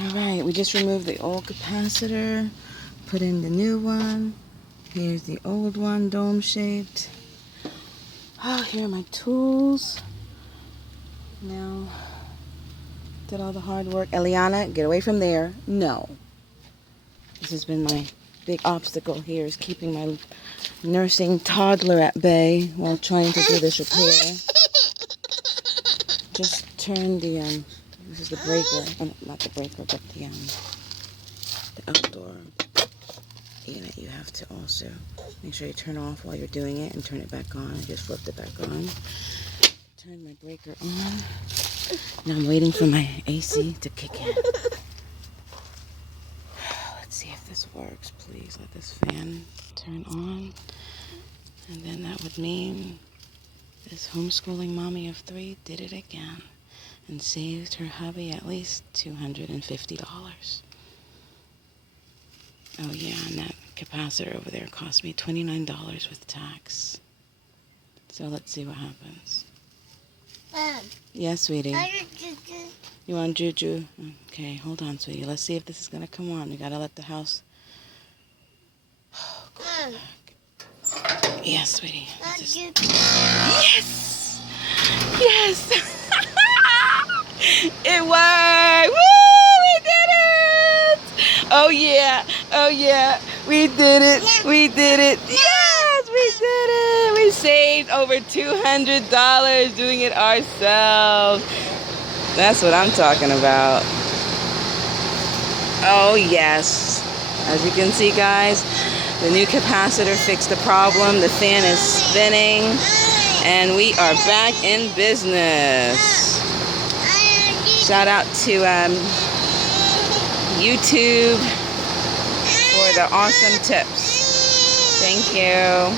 Alright, we just removed the old capacitor, put in the new one. Here's the old one, dome-shaped. Oh, here are my tools. Now, did all the hard work. Eliana, get away from there. No. This has been my big obstacle here, is keeping my nursing toddler at bay while trying to do this repair. Just turn the, this is the breaker. Oh, not the breaker, but the outdoor unit. You have to also make sure you turn off while you're doing it and turn it back on. I just flipped it back on. Turn my breaker on. Now I'm waiting for my AC to kick in. Let's see if this works. Please let this fan turn on. And then that would mean this homeschooling mommy of 3 did it again and saved her hubby at least $250. Oh yeah, and that capacitor over there cost me $29 with tax. So let's see what happens. Yes, sweetie. You want juju? Okay, hold on, sweetie. Let's see if this is gonna come on. We gotta let the house. Oh, go back. Yes, sweetie. Yes! Yes! It worked! Woo! We did it! Oh yeah! Oh yeah! We did it! We did it! Yes! We did it! We saved over $200 doing it ourselves. That's what I'm talking about. Oh yes. As you can see, guys, the new capacitor fixed the problem. The fan is spinning and we are back in business. Shout out to YouTube for the awesome tips. Thank you.